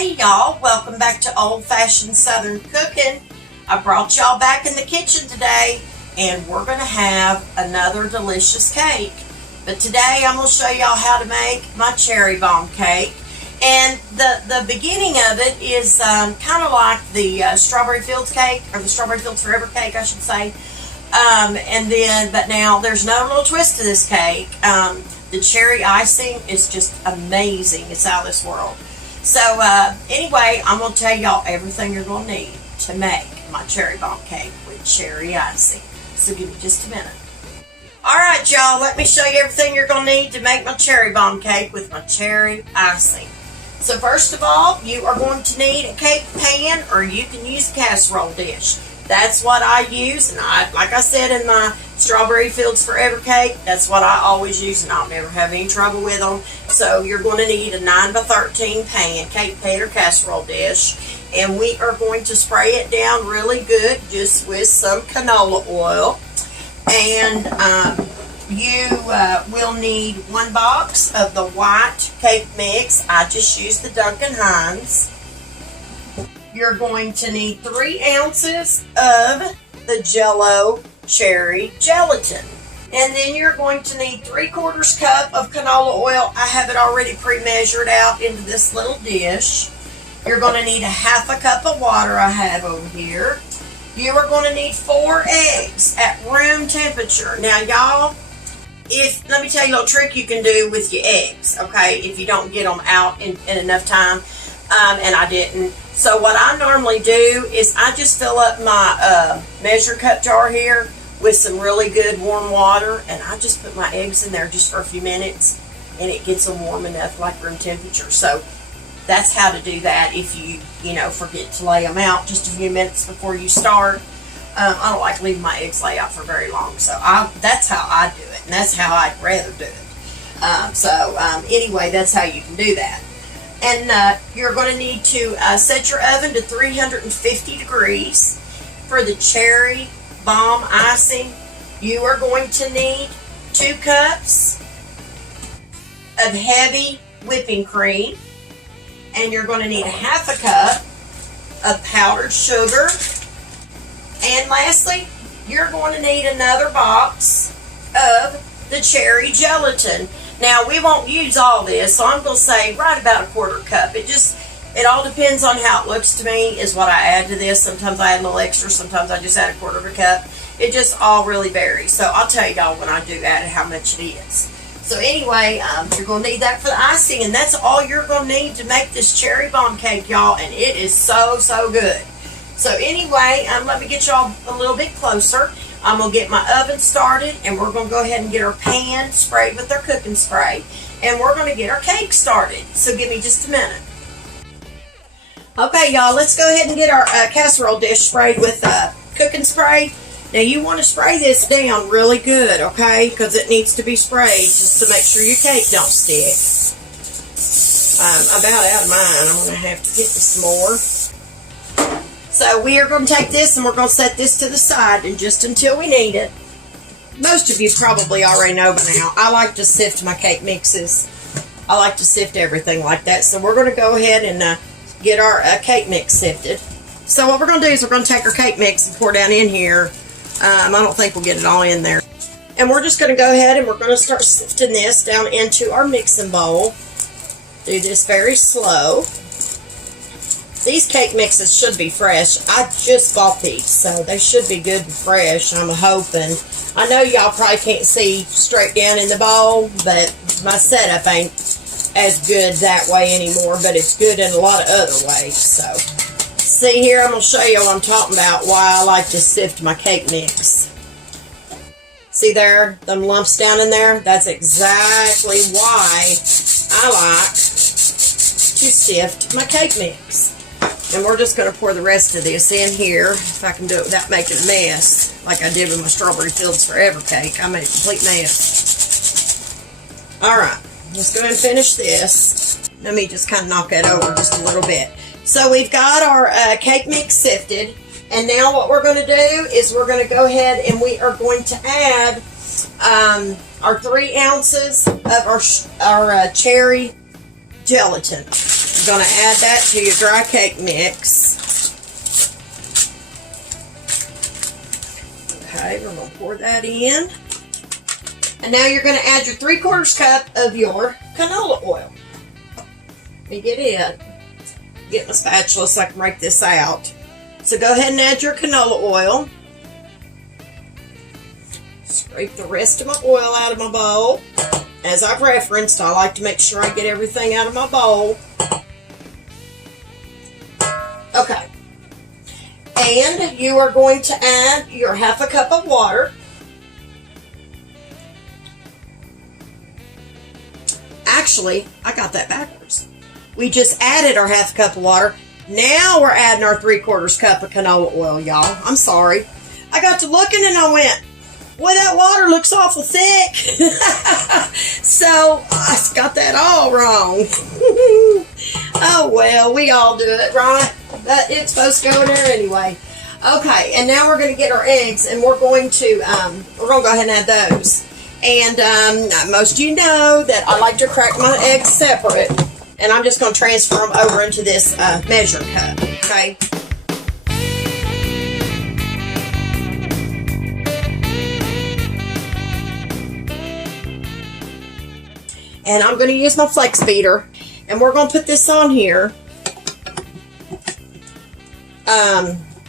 Hey y'all, welcome back to Old Fashioned Southern Cooking. I brought y'all back in the kitchen today and we're going to have another delicious cake. But today I'm going to show y'all how to make my cherry bomb cake. And the beginning of it is kind of like the Strawberry Fields cake, or the Strawberry Fields Forever cake I should say. But now there's no little twist to this cake. The cherry icing is just amazing. It's out of this world. So anyway, I'm going to tell y'all everything you're going to need to make my cherry bomb cake with cherry icing. So give me just a minute. Alright y'all, let me show you everything you're going to need to make my cherry bomb cake with my cherry icing. So first of all, you are going to need a cake pan, or you can use a casserole dish. That's what I use, and like I said in my Strawberry Fields Forever cake, that's what I always use, and I'll never have any trouble with them. So you're going to need a 9x13 pan, cake pan or casserole dish, and we are going to spray it down really good just with some canola oil. And you will need 1 box of the white cake mix. I just used the Duncan Hines. You're going to need 3 ounces of the Jello Cherry Gelatin. And then you're going to need 3/4 cup of canola oil. I have it already pre-measured out into this little dish. You're going to need 1/2 cup of water I have over here. You are going to need 4 eggs at room temperature. Now y'all, let me tell you a little trick you can do with your eggs, okay, if you don't get them out in enough time, and I didn't. So what I normally do is I just fill up my measure cup jar here with some really good warm water, and I just put my eggs in there just for a few minutes, and it gets them warm enough, like room temperature. So that's how to do that if you forget to lay them out just a few minutes before you start. I don't like leaving my eggs lay out for very long, so that's how I do it, and that's how I'd rather do it. Anyway, that's how you can do that. And you're going to need to set your oven to 350 degrees. For the cherry bomb icing, you are going to need 2 cups of heavy whipping cream. And you're going to need 1/2 cup of powdered sugar. And lastly, you're going to need another box of the cherry gelatin. Now, we won't use all this, so I'm going to say right about 1/4 cup. It all depends on how it looks to me is what I add to this. Sometimes I add a little extra, sometimes I just add 1/4 cup. It just all really varies. So I'll tell y'all when I do add how much it is. So anyway, you're going to need that for the icing, and that's all you're going to need to make this cherry bomb cake, y'all, and it is so, so good. So anyway, let me get y'all a little bit closer. I'm going to get my oven started, and we're going to go ahead and get our pan sprayed with our cooking spray, and we're going to get our cake started. So give me just a minute. Okay, y'all, let's go ahead and get our casserole dish sprayed with cooking spray. Now, you want to spray this down really good, okay, because it needs to be sprayed just to make sure your cake don't stick. I'm about out of mine. I'm going to have to get me some more. So we are going to take this and we're going to set this to the side and just until we need it. Most of you probably already know by now, I like to sift my cake mixes. I like to sift everything like that. So we're going to go ahead and get our cake mix sifted. So what we're going to do is we're going to take our cake mix and pour down in here. I don't think we'll get it all in there. And we're just going to go ahead and we're going to start sifting this down into our mixing bowl. Do this very slow. These cake mixes should be fresh. I just bought these, so they should be good and fresh, I'm hoping. I know y'all probably can't see straight down in the bowl, but my setup ain't as good that way anymore, but it's good in a lot of other ways. So, see here, I'm going to show you what I'm talking about, why I like to sift my cake mix. See there, them lumps down in there? That's exactly why I like to sift my cake mix. And we're just going to pour the rest of this in here, if I can do it without making a mess, like I did with my Strawberry Fields Forever cake. I made a complete mess. Alright, let's go ahead and finish this. Let me just kind of knock that over just a little bit. So we've got our cake mix sifted, and now what we're going to do is we're going to go ahead and we are going to add our 3 ounces of our cherry gelatin. You're going to add that to your dry cake mix. Okay, we're going to pour that in. And now you're going to add your 3/4 cup of your canola oil. Let me get my spatula so I can rake this out. So go ahead and add your canola oil. Scrape the rest of my oil out of my bowl. As I've referenced, I like to make sure I get everything out of my bowl. Okay. And you are going to add your 1/2 cup of water. Actually, I got that backwards. We just added our 1/2 cup of water. Now we're adding our 3/4 cup of canola oil, y'all. I'm sorry. I got to looking and I went, well, that water looks awful thick. So I got that all wrong. Oh, well, we all do it, right? But it's supposed to go in there anyway. Okay, and now we're going to get our eggs, and we're going to go ahead and add those. And most of you know that I like to crack my eggs separate, and I'm just going to transfer them over into this measure cup, okay? And I'm going to use my flex beater, and we're going to put this on here.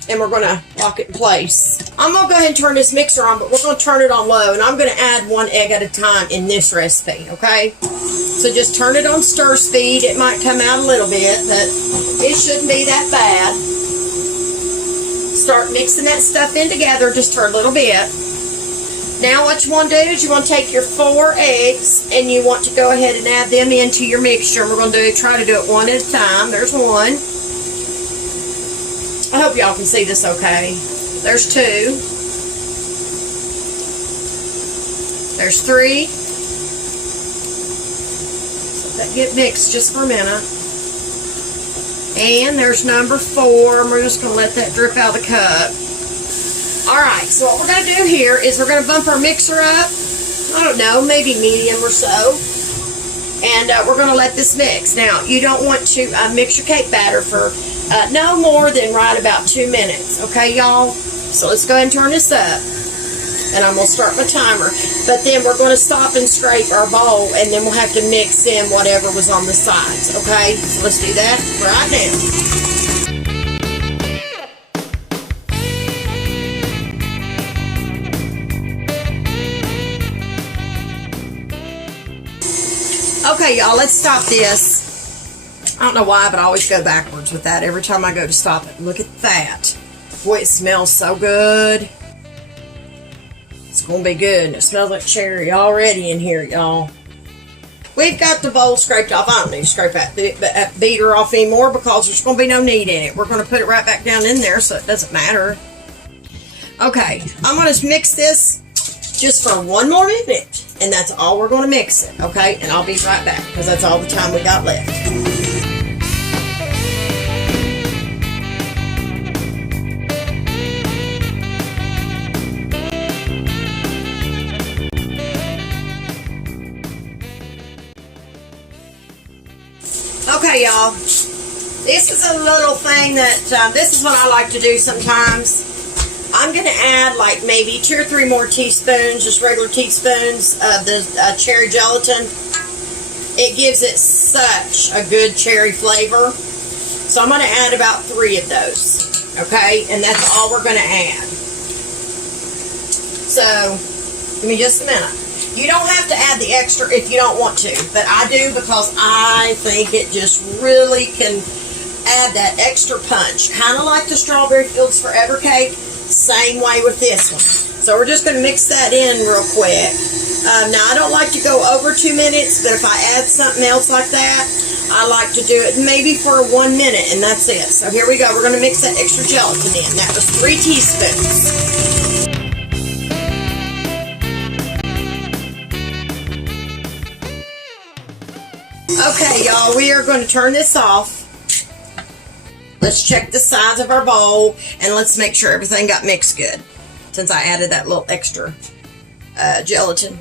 And we're going to lock it in place. I'm going to go ahead and turn this mixer on, but we're going to turn it on low, and I'm going to add 1 egg at a time in this recipe, okay? So just turn it on stir speed. It might come out a little bit, but it shouldn't be that bad. Start mixing that stuff in together just for a little bit. Now what you want to do is you want to take your 4 eggs, and you want to go ahead and add them into your mixture. We're going to try to do it one at a time. There's 1. I hope y'all can see this okay. There's 2. There's 3. Let that get mixed just for a minute. And there's number 4. And we're just going to let that drip out of the cup. Alright, so what we're going to do here is we're going to bump our mixer up. I don't know, maybe medium or so. And we're going to let this mix. Now, you don't want to mix your cake batter for no more than right about 2 minutes. Okay, y'all? So let's go ahead and turn this up. And I'm going to start my timer. But then we're going to stop and scrape our bowl, and then we'll have to mix in whatever was on the sides. Okay? So let's do that right now. Okay, y'all, let's stop this. I don't know why, but I always go backwards with that every time I go to stop it. Look at that. Boy, it smells so good. It's going to be good. And it smells like cherry already in here, y'all. We've got the bowl scraped off. I don't need to scrape that beater off anymore because there's going to be no need in it. We're going to put it right back down in there so it doesn't matter. Okay, I'm going to mix this just for 1 more minute. And that's all we're going to mix it, okay? And I'll be right back because that's all the time we got left. Okay, y'all. This is a little thing that, this is what I like to do sometimes. I'm going to add like maybe 2 or 3 more teaspoons, just regular teaspoons of the cherry gelatin. It gives it such a good cherry flavor. So I'm going to add about 3 of those. Okay? And that's all we're going to add. So, give me just a minute. You don't have to add the extra if you don't want to. But I do because I think it just really can add that extra punch. Kind of like the Strawberry Fields Forever cake. Same way with this one. So we're just going to mix that in real quick. Now I don't like to go over 2 minutes, but if I add something else like that, I like to do it maybe for 1 minute, and that's it. So here we go. We're going to mix that extra gelatin in. That was 3 teaspoons. Okay, y'all, we are going to turn this off. Let's check the size of our bowl, and let's make sure everything got mixed good, since I added that little extra gelatin.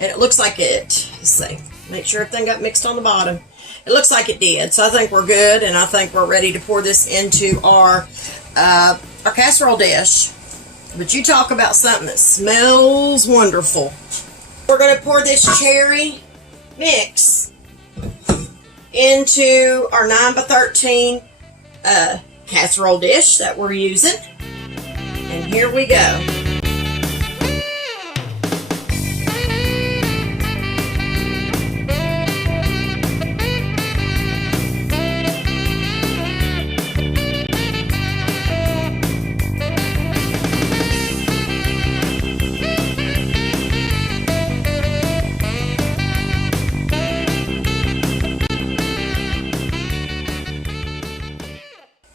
And it looks like it, let's see, Make sure everything got mixed on the bottom. It looks like it did, so I think we're good, and I think we're ready to pour this into our casserole dish. But you talk about something that smells wonderful. We're going to pour this cherry mix into our 9x13 casserole dish that we're using. And here we go.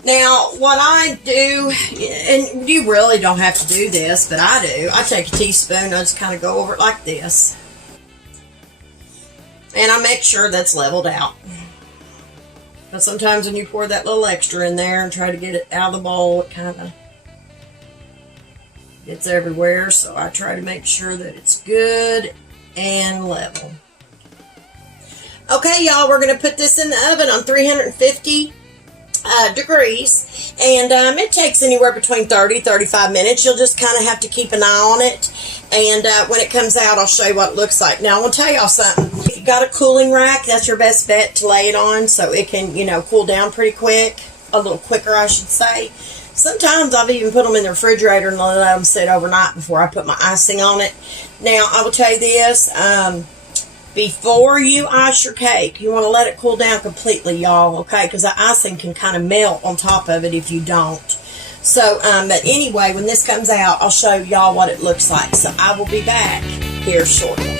Now, what I do, and you really don't have to do this, but I do. I take a teaspoon, I just kind of go over it like this. And I make sure that's leveled out. Because sometimes when you pour that little extra in there and try to get it out of the bowl, it kind of gets everywhere. So I try to make sure that it's good and level. Okay, y'all, we're going to put this in the oven on 350 degrees, and it takes anywhere between 30-35 minutes. You'll just kind of have to keep an eye on it, and when it comes out, I'll show you what it looks like. Now, I want to tell y'all something. If you got a cooling rack, that's your best bet to lay it on so it can, you know, cool down pretty quick, a little quicker, I should say. Sometimes I've even put them in the refrigerator and let them sit overnight before I put my icing on it. Now, I will tell you this, before you ice your cake, you want to let it cool down completely, y'all, okay? Because the icing can kind of melt on top of it if you don't. So, but anyway, when this comes out, I'll show y'all what it looks like. So I will be back here shortly.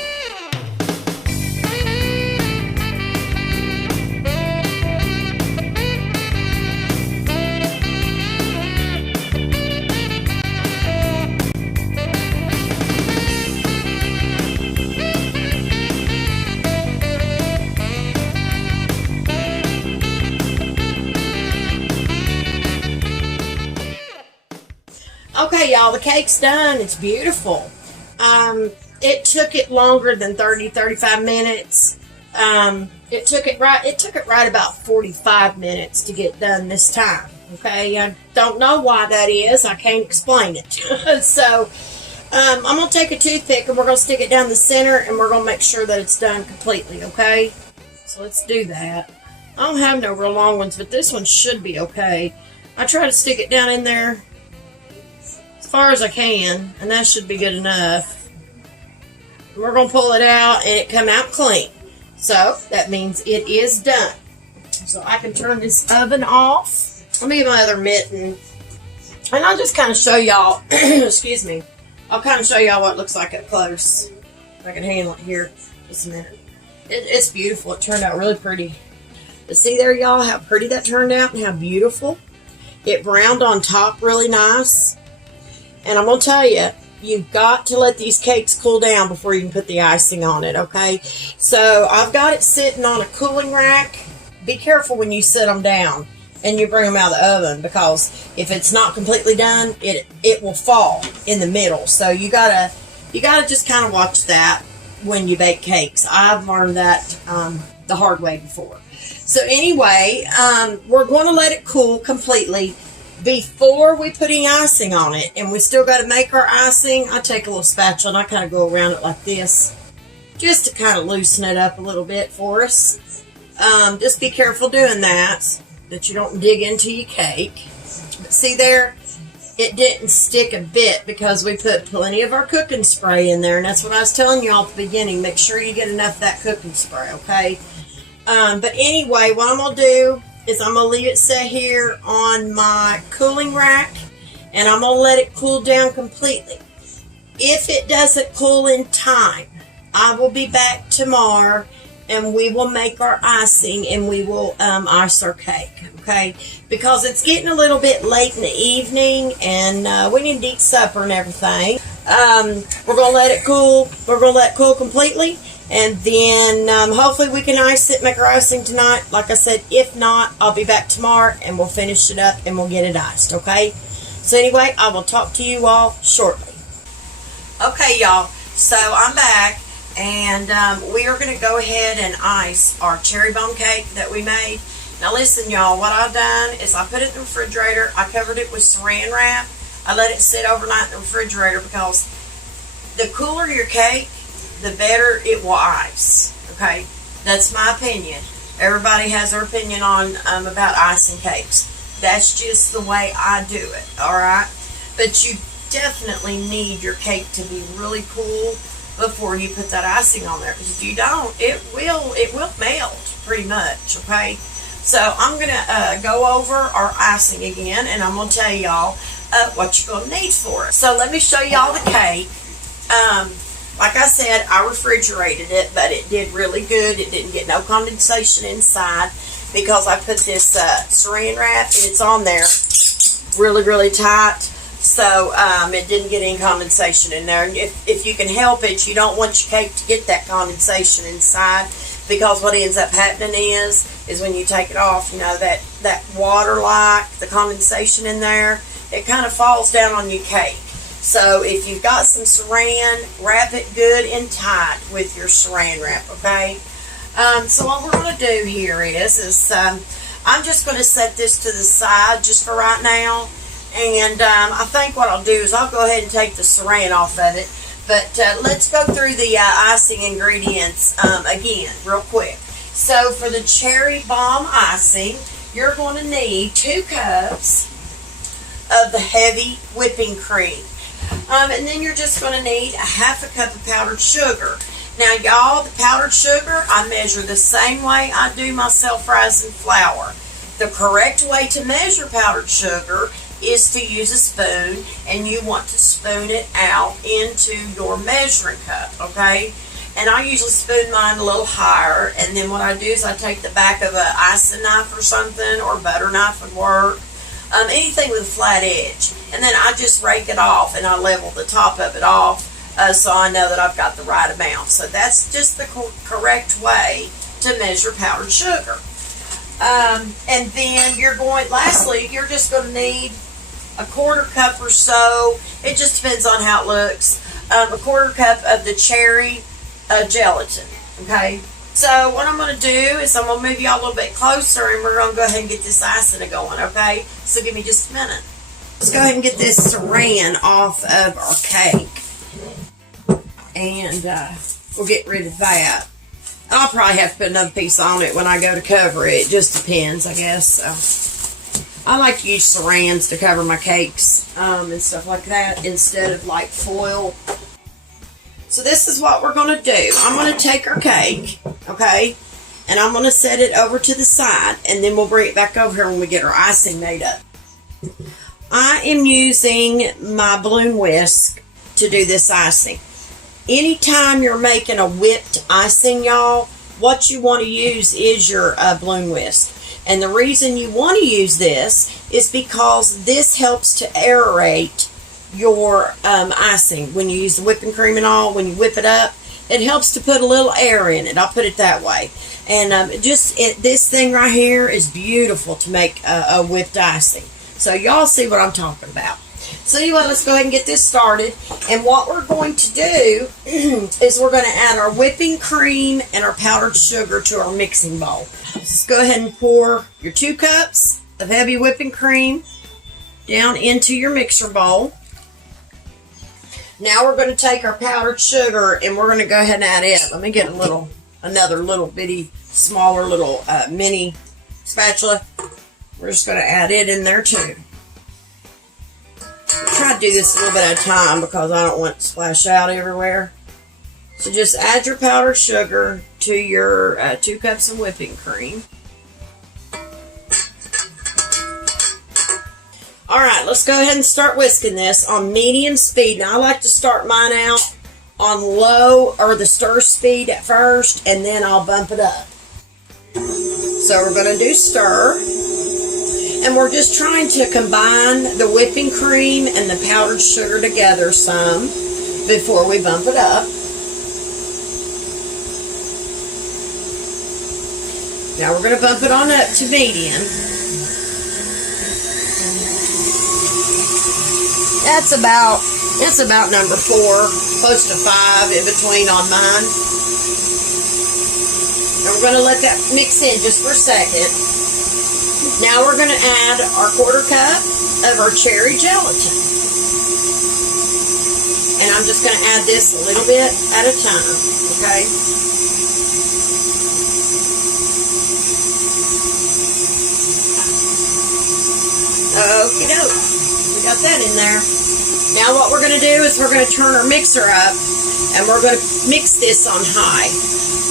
Okay, y'all, the cake's done. It's beautiful. It took it longer than 30-35 minutes. It took it right about 45 minutes to get done this time. Okay, I don't know why that is. I can't explain it. So I'm going to take a toothpick and we're going to stick it down the center and we're going to make sure that it's done completely, okay? So let's do that. I don't have no real long ones, but this one should be okay. I try to stick it down in there as far as I can, and that should be good enough. We're going to pull it out and it come out clean. So that means it is done. So I can turn this oven off. Let me get my other mitten. And I'll just kind of show y'all, excuse me, I'll kind of show y'all what it looks like up close. If I can handle it here just a minute. It's beautiful. It turned out really pretty. But see there, y'all, how pretty that turned out and how beautiful. It browned on top really nice. And I'm going to tell you, you've got to let these cakes cool down before you can put the icing on it, okay? So I've got it sitting on a cooling rack. Be careful when you sit them down and you bring them out of the oven, because if it's not completely done, it will fall in the middle. So you gotta just kind of watch that when you bake cakes. I've learned that the hard way before. So anyway, we're going to let it cool completely before we put any icing on it. And we still got to make our icing. I take a little spatula and I kind of go around it like this, just to kind of loosen it up a little bit for us. Just be careful doing that you don't dig into your cake. But see there, it didn't stick a bit because we put plenty of our cooking spray in there. And that's what I was telling you all at the beginning. Make sure you get enough of that cooking spray, okay? But anyway, what I'm going to do is I'm going to leave it set here on my cooling rack, and I'm going to let it cool down completely. If it doesn't cool in time, I will be back tomorrow, and we will make our icing, and we will ice our cake, okay? Because it's getting a little bit late in the evening, and we need to eat supper and everything. We're going to let it cool. We're going to let it cool completely. And then hopefully we can ice it, make our icing tonight. Like I said, if not, I'll be back tomorrow and we'll finish it up and we'll get it iced, okay? So anyway, I will talk to you all shortly. Okay, y'all. So I'm back And we are going to go ahead and ice our cherry bomb cake that we made. Now listen, y'all, what I've done is I put it in the refrigerator. I covered it with saran wrap. I let it sit overnight in the refrigerator because the cooler your cake, the better it will ice. Okay, that's my opinion. Everybody has their opinion on about icing cakes. That's just the way I do it. All right, but you definitely need your cake to be really cool before you put that icing on there, because if you don't, it will melt pretty much. Okay, so I'm gonna go over our icing again, and I'm gonna tell y'all what you're gonna need for it. So let me show y'all the cake. Like I said, I refrigerated it, but it did really good. It didn't get no condensation inside because I put this saran wrap, and it's on there really, really tight. So it didn't get any condensation in there. And if you can help it, you don't want your cake to get that condensation inside, because what ends up happening is when you take it off, you know, that water, like the condensation in there, it kind of falls down on your cake. So if you've got some saran, wrap it good and tight with your saran wrap, okay? So what we're going to do here is I'm just going to set this to the side just for right now. And I think what I'll do is I'll go ahead and take the saran off of it. But let's go through the icing ingredients again real quick. So for the cherry bomb icing, you're going to need 2 cups of the heavy whipping cream. And then you're just going to need a 1/2 cup of powdered sugar. Now, y'all, the powdered sugar, I measure the same way I do my self-rising flour. The correct way to measure powdered sugar is to use a spoon, and you want to spoon it out into your measuring cup, okay? And I usually spoon mine a little higher, and then what I do is I take the back of an icing knife or something, or butter knife would work. Anything with a flat edge, and then I just rake it off, and I level the top of it off, so I know that I've got the right amount. So that's just the correct way to measure powdered sugar. And then lastly, you're just going to need a 1/4 cup or so. It just depends on how it looks. A 1/4 cup of the cherry gelatin. Okay. So what I'm going to do is I'm going to move y'all a little bit closer, and we're going to go ahead and get this icing going, okay? So give me just a minute. Let's go ahead and get this saran off of our cake. And we'll get rid of that. I'll probably have to put another piece on it when I go to cover it. It just depends, I guess. So I like to use sarans to cover my cakes and stuff like that instead of like foil. So this is what we're going to do. I'm going to take our cake, okay, and I'm going to set it over to the side, and then we'll bring it back over here when we get our icing made up. I am using my balloon whisk to do this icing. Anytime you're making a whipped icing, y'all, what you want to use is your balloon whisk. And the reason you want to use this is because this helps to aerate your icing. When you use the whipping cream and all, when you whip it up, it helps to put a little air in it. I'll put it that way. And this thing right here is beautiful to make a whipped icing. So y'all see what I'm talking about. So anyway, let's go ahead and get this started. And what we're going to do is we're going to add our whipping cream and our powdered sugar to our mixing bowl. Let's go ahead and pour your 2 cups of heavy whipping cream down into your mixer bowl. Now we're going to take our powdered sugar, and we're going to go ahead and add it. Let me get another little bitty, smaller little mini spatula. We're just going to add it in there too. Try to do this a little bit at a time because I don't want it to splash out everywhere. So just add your powdered sugar to your 2 cups of whipping cream. Alright, let's go ahead and start whisking this on medium speed. Now I like to start mine out on low or the stir speed at first, and then I'll bump it up. So we're going to do stir. And we're just trying to combine the whipping cream and the powdered sugar together some before we bump it up. Now we're going to bump it on up to medium. That's about It's about number 4, close to 5 in between on mine. And we're going to let that mix in just for a second. Now we're going to add our 1/4 cup of our cherry gelatin. And I'm just going to add this a little bit at a time, okay? Okie doke. We got that in there. Now what we're going to do is we're going to turn our mixer up and we're going to mix this on high.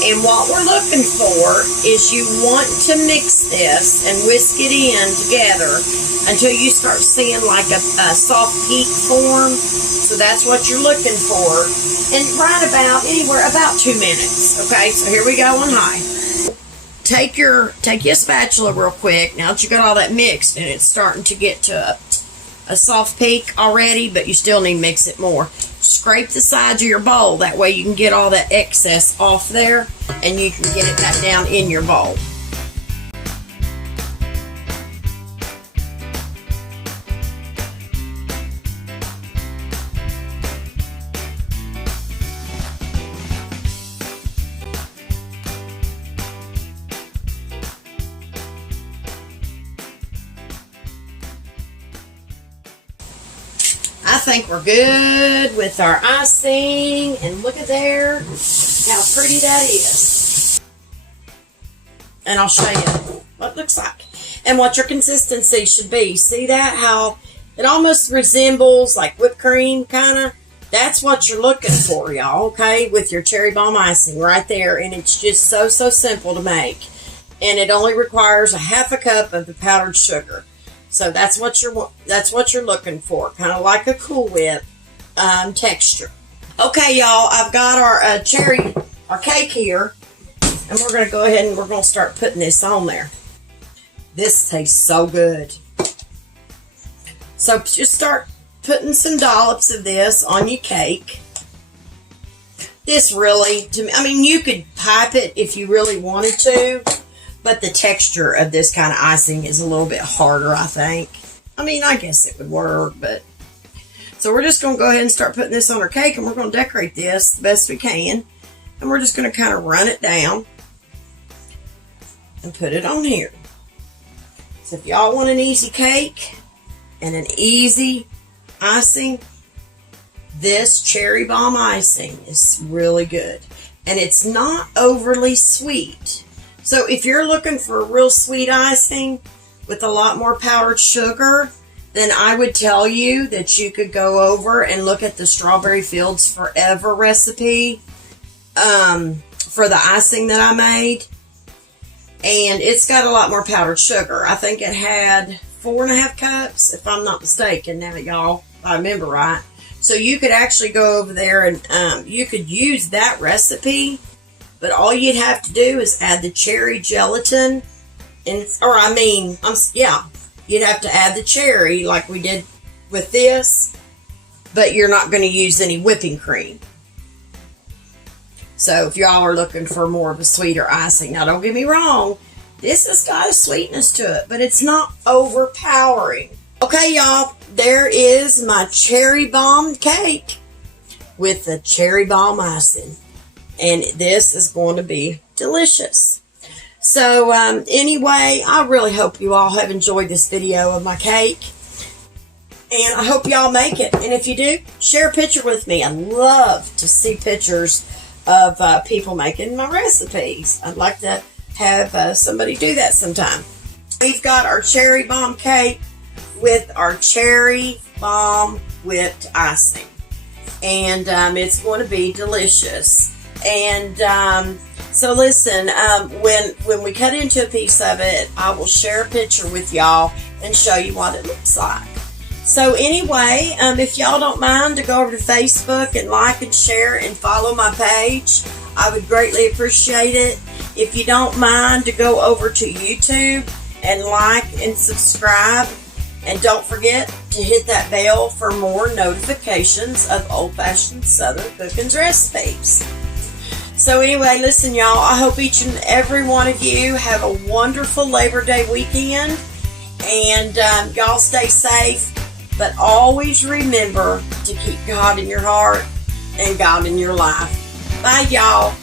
And what we're looking for is you want to mix this and whisk it in together until you start seeing like a soft peak form. So that's what you're looking for. And right about anywhere about 2 minutes. Okay, so here we go on high. Take your spatula real quick. Now that you got all that mixed and it's starting to get to a soft peak already, but you still need to mix it more. Scrape the sides of your bowl. That way you can get all that excess off there and you can get it back down in your bowl. I think we're good with our icing, and look at there how pretty that is. And I'll show you what it looks like and what your consistency should be. See that? How it almost resembles like whipped cream, kind of. That's what you're looking for, y'all, okay, with your cherry bomb icing right there. And it's just so simple to make. And it only requires a 1/2 cup of the powdered sugar. So that's what you're looking for, kind of like a Cool Whip texture. Okay, y'all, I've got our cake here, and we're going to go ahead and we're going to start putting this on there. This tastes so good. So just start putting some dollops of this on your cake. This really, to me, I mean, you could pipe it if you really wanted to. But the texture of this kind of icing is a little bit harder, I think. I mean, I guess it would work, but... So we're just going to go ahead and start putting this on our cake, and we're going to decorate this the best we can. And we're just going to kind of run it down and put it on here. So if y'all want an easy cake and an easy icing, this cherry bomb icing is really good. And it's not overly sweet. So if you're looking for a real sweet icing with a lot more powdered sugar, then I would tell you that you could go over and look at the Strawberry Fields Forever recipe for the icing that I made. And it's got a lot more powdered sugar. I think it had 4.5 cups, if I'm not mistaken, now y'all, if I remember right. So you could actually go over there and you could use that recipe. But all you'd have to do is add the cherry gelatin, you'd have to add the cherry like we did with this, but you're not going to use any whipping cream. So if y'all are looking for more of a sweeter icing, now don't get me wrong, this has got a sweetness to it, but it's not overpowering. Okay, y'all, there is my cherry bomb cake with the cherry bomb icing. And this is going to be delicious. So anyway, I really hope you all have enjoyed this video of my cake. And I hope y'all make it. And if you do, share a picture with me. I love to see pictures of people making my recipes. I'd like to have somebody do that sometime. We've got our cherry bomb cake with our cherry bomb whipped icing. And it's going to be delicious. And so listen, when we cut into a piece of it, I will share a picture with y'all and show you what it looks like. So anyway, if y'all don't mind to go over to Facebook and like and share and follow my page, I would greatly appreciate it. If you don't mind to go over to YouTube and like and subscribe. And don't forget to hit that bell for more notifications of old-fashioned Southern cooking's recipes. So anyway, listen, y'all, I hope each and every one of you have a wonderful Labor Day weekend. And y'all stay safe But always remember to keep God in your heart and God in your life. Bye, y'all.